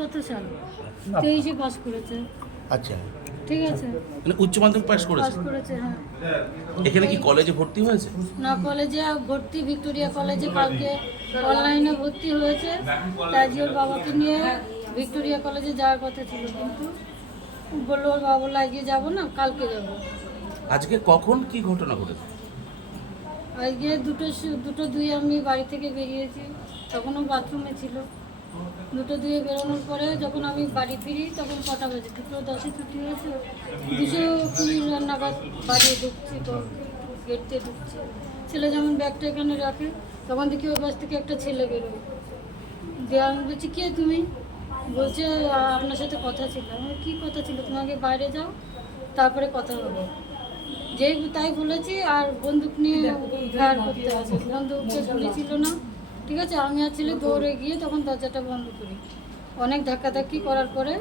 কত সাল? তেইশে পাস করেছে। আচ্ছা। ঠিক আছে। মানে উচ্চ মাধ্যমিক পাস পাস করেছে করেছে হ্যাঁ। এখানে কি কলেজে ভর্তি হয়েছে? না কলেজে ভর্তি ভিক্টোরিয়া কলেজে কালকে অনলাইনে ভর্তি হয়েছে। তাই ওর বাবাকে নিয়ে ভিক্টোরিয়া কলেজে যাওয়ার কথা ছিল কিন্তু বলল ওর বাবা বলল আজকে যাব না কালকে যাব। আজকে কখন কি ঘটনা ঘটেছে? আজকে দুটো দুটো দুই আমি বাড়ি থেকে বেরিয়েছি তখন ও বাথরুমে ছিল। দুটো দিয়ে বেরোনোর পরে যখন আমি বাড়ি ফিরি তখন কটা বাজে? দুটো দশে ছুটি হয়েছে। দুশো কুড়ি নাগাদ বাড়ি ঢুকছি তো গেট দিয়ে ঢুকছি। ছেলে যেমন ব্যাগটা এখানে রাখে তখন দেখি ওর কাছ থেকে একটা ছেলে বেরোয়। দিয়ে আমি বলছি কে তুমি? বলছে আপনার সাথে কথা ছিল। আমার কী কথা ছিল? তোমাকে বাইরে যাও তারপরে কথা হবে। যেই তাই বলেছি আর বন্দুক নিয়ে ফায়ার করতে বন্দুককে গুলি ছিল না। ঠিক আছে আমি আর ছেলে দৌড়ে গিয়ে তখন দরজাটা বন্ধ করি। অনেক ধাক্কাধাক্কি করার পরে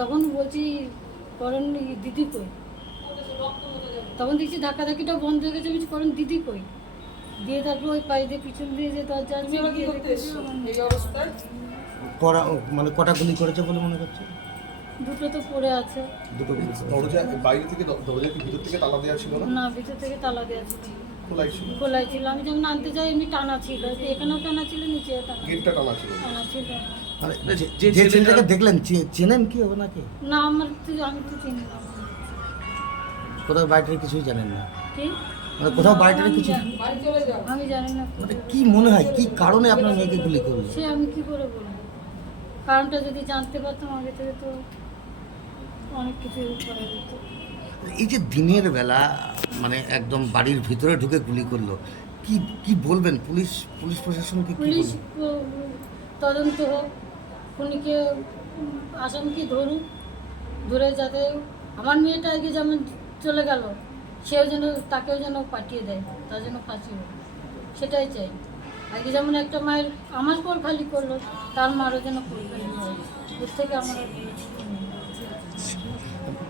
তখন বলছি করণ দিদি কই? তখন দেখছি ধাক্কাধাক্কিটা বন্ধ হয়ে গেছে বলছি করণ দিদি কই? দিয়ে তারপর ওই পাশ দিয়ে পিছন দিয়ে যে দরজা আছে। করা মানে কটা গুলি করেছে বলে মনে করছে দুটো তো পড়ে আছে। দুটো দরজা বাইরে থেকে দরজা কি ভিতর থেকে তালা দেওয়া ছিল না? না ভিতর থেকে তালা দেওয়া ছিল। খোলাই ছিল আমি যখন আনতে যাই এমনি টানা ছিল। এখানেও টানা ছিল নিচে টানা গেটটা টানা ছিল। টানা ছিল। মানে যে- ছেলেটাকে দেখলেন চেনেন কি হবে নাকি? না আমার তো আমি তো চিনি না। কোথাও বাড়িটার কিছুই জানেন না। কি? মানে কোথাও বাড়িটার আমি কিছু জানি- আমি জানি না। মানে কি মনে হয় কি কারণে আপনার মেয়েকে গুলি করল? সে আমি কি করে বলব? কারণটা যদি জানতে পারতাম আগে থেকে তো অনেক কিছু করা যেত এই যে দিনের বেলা মানে একদম বাড়ির ভিতরে ঢুকে গুলি করল কি কি বলবেন? পুলিশ পুলিশ প্রশাসনকে কি পুলিশ তদন্ত হোক খুনিকে আসামিকে ধরুক ধরে যাতে আমার মেয়েটা আগে যেমন চলে গেল সেও যেন তাকেও যেন পাঠিয়ে দেয় তার জন্য ফাঁসি হোক সেটাই চাই। আগে যেমন একটা মায়ের আমার পর খালি করল তার মারও যেন পর খালি হয় ওর থেকে আমার।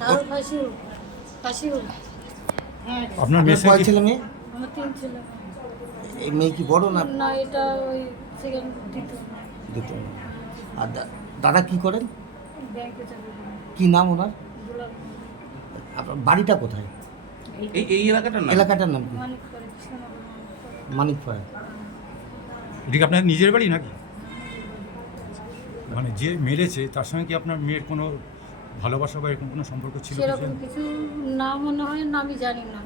তারও ফাঁসি হোক। আপনার আপনার মেসেজ কয় ছেলে মেয়ে? আমার তিন ছেলে। এই মেয়ে কি বড় না? না এটা ওই সেকেন্ড দ্বিতীয়। দুটো আর দাদা কি করেন? ব্যাংকে চাকরি করে। কি নাম ওনার? আপনার বাড়িটা কোথায়? এই এই এলাকাটার না এলাকাটার নাম কি? মানিক করে কৃষ্ণনগর মানিক করে। মানিক পাড়া এটা কি আপনার নিজের বাড়ি নাকি? মানে যে মেরেছে তার সঙ্গে কি আপনার মেয়ের কোনো ভালোবাসা বা এরকম কোনো সম্পর্ক ছিল সেরকম কিছু না মনে হয় না আমি জানি না।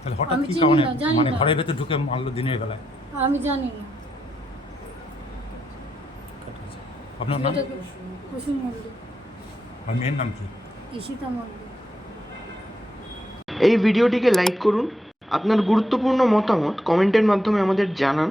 তাহলে হঠাৎ আমি কি চিনি কারণে? না, জানি মানে না। ঘরের ভেতর ঢুকে মারলো দিনের বেলায়? আমি জানি না। আপনার নাম? কুসুম মল্লিক আর মেয়ের নাম কি? ঈশিতা মল্লিক এই ভিডিওটিকে লাইক করুন। আপনার গুরুত্বপূর্ণ মতামত কমেন্টের মাধ্যমে আমাদের জানান।